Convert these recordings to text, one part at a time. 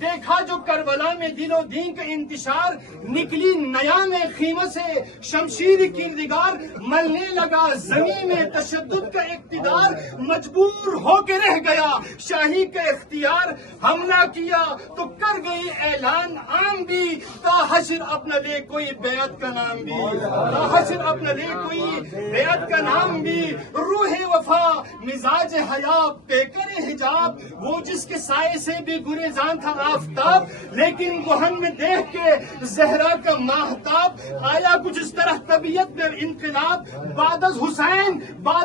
دیکھا جو کربلا میں دل و دین کا انتشار، نکلی نیا میں خیمہ سے شمشیر کردگار، ملنے لگا زمین میں تشدد کا اقتدار، مجبور ہو کے رہ گیا شاہی کا اختیار، حملہ کیا تو کر گئی اعلان عام بھی، تا حشر اپنا لے کوئی بیعت کا نام بھی، تا حشر اپنا لے کوئی بیعت کا نام بھی، روح وفا مزاج حیا پہ کرے حجاب، وہ جس کے سائے سے بھی گریزاں تھا آفتاب، لیکن گہن میں دیکھ کے زہرا کا ماہتاب، آیا کچھ اس طرح طبیعت میں انقلاب، بعد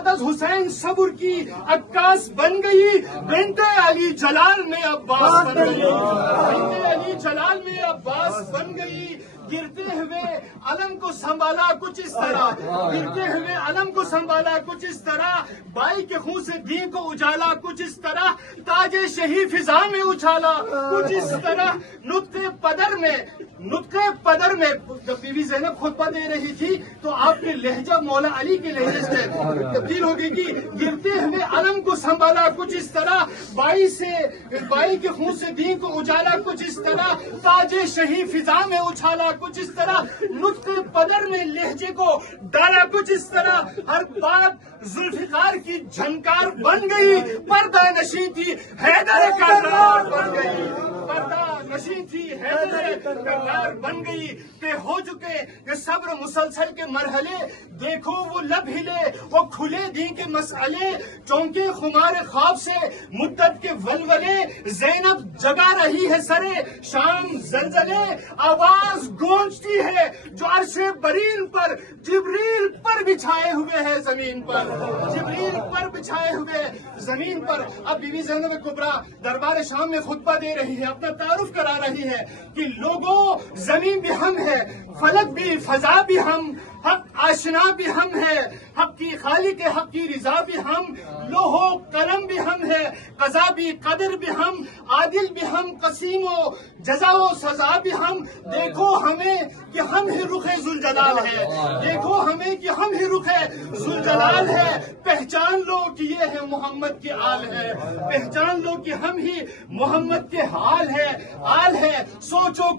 از حسین صبر کی عکاس بن گئی، بنت علی جلال میں عباس بن گئی، بنت علی جلال میں عباس بن گئی، گرتے ہوئے علم کو سنبھالا کچھ اس طرح، گرتے ہوئے علم کو سنبھالا کچھ اس طرح، بائی کے خون سے دین کو اجالا کچھ اس طرح، تاج شہی فضا میں اچھالا کچھ اس طرح، نطق پدر میں جب بی بی زینب خطبہ دے رہی تھی تو آپ کے لہجہ مولا علی کے لہجے سے تبدیل ہو گئی کہ گرتے ہوئے علم کو سنبھالا کچھ اس طرح، بائی کے خون سے دین کو اجالا کچھ اس طرح، تاج شہی فضا میں اچھالا کچھ اس طرح، نطق پدر میں لہجے کو ڈالا کچھ اس طرح، ہر بات ذوالفقار کی جھنکار بن گئی، پردہ نشین تھی حیدر کرار بن گئی، پردہ نشین تھی حیدر کرار بن گئی، کہ ہو چکے یہ صبر مسلسل کے مرحلے، دیکھو وہ لب ہلے وہ کھلے دین کے مسئلے، چونکے خمار خواب سے مدت کے ولولے، زینب جگا رہی ہے سرے شام زلزلے، آواز گونجتی ہے جو عرش برین پر جبریل پر بچھائے ہوئے ہے زمین پر، جبریل پر بچھائے ہوئے زمین پر۔ اب بی بی زینب کبریٰ دربار شام میں خطبہ دے رہی ہے، اپنا تعارف کرا رہی ہے کہ لوگوں زمین بھی ہم ہے، فلک بھی فضا بھی ہم، حق آشنا بھی ہم ہے، حق کی خالق حق کی رضا بھی ہم، لوح و قلم بھی ہم ہے، قضا بھی قدر بھی ہم، عادل بھی ہم، قسیم و جزا و سزا بھی ہم، دیکھو ہمیں کہ ہم ہی رخ ذوالجلال ہے، دیکھو ہمیں کہ ہم ہی رخ ذوالجلال ہے، پہچان لو کہ یہ ہے محمد کے آل ہے، پہچان لو کہ ہم ہی محمد کے آل ہے، سوچو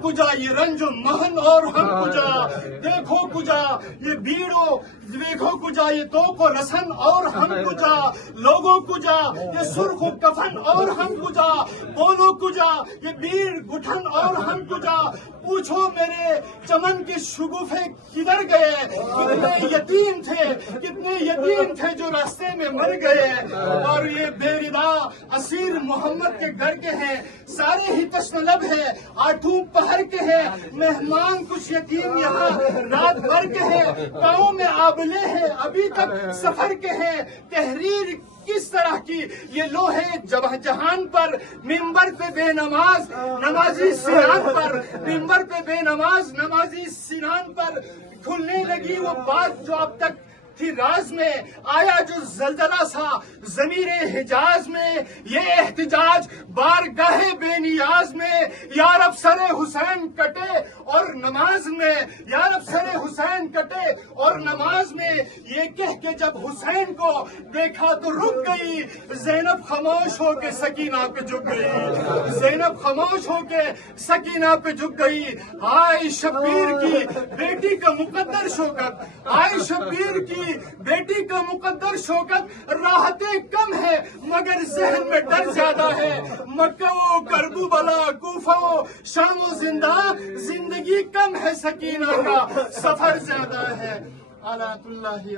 کجا یہ رنج و محن اور ہم کجا، دیکھو کجا یہ بیڑو، دیکھو کجا یہ توق و رسن اور ہم کجا، لوگوں کجا یہ سرخ و کفن اور ہم کجا، بولو کجا یہ بیر گٹھن اور ہم کجا، پوچھو میرے چمن کے شگوفے کدھر گئے، کتنے یتیم تھے جو راستے میں مر گئے، اور یہ بے ردا اسیر محمد کے گھر کے ہیں، سارے ہی تشنہ لب ہے، آٹھوں پہر کے ہیں، مہمان کچھ یتیم یہاں رات بھر کے ہیں، پاؤں میں آبلے ہیں ابھی تک سفر کے ہیں، تحریر کس طرح کی یہ لوہے جہان پر، ممبر پہ بے نماز نمازی سنان پر، ممبر پہ بے نماز نمازی سنان پر، کھلنے لگی وہ بات جو اب تک تھی راز میں، آیا جو زلزلہ سا ضمیر حجاز میں، یہ احتجاج بارگاہ بے نیاز میں، یا رب سر حسین کٹے اور نماز میں، یا رب سر حسین کٹے اور نماز میں، یہ کہہ کے جب حسین کو دیکھا تو رک گئی، زینب خاموش ہو کے سکینہ پہ جھک گئی، زینب خاموش ہو کے سکینہ پہ جھک گئی، آئے شبیر کی بیٹی کا مقدر شوکت، آئے شبیر کی بیٹی کا مقدر شوکت، راحتیں کم ہے مگر ذہن میں ڈر زیادہ ہے، مکہ و کربلا کوفہ و شام و زندگی کم ہے، سکینہ کا سفر زیادہ ہے، آلات اللہ